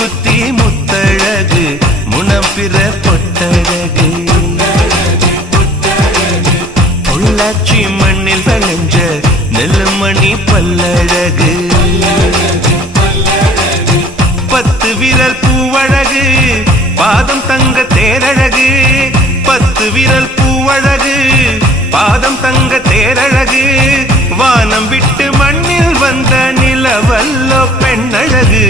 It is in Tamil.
மூக்குத்தி முத்தழகு முனப்பிற பொட்டழகு பொள்ளாச்சி மண்ணில் விளைஞ்ச நெல்லுமணி பல்லழகு 10 விரல் பூவழகு பாதம் தங்க தேரழகு 10 விரல் பூவழகு பாதம் தங்க தேரழகு வானம் விட்டு மண்ணில் வந்த நிலவல்லோ பெண்ணழகு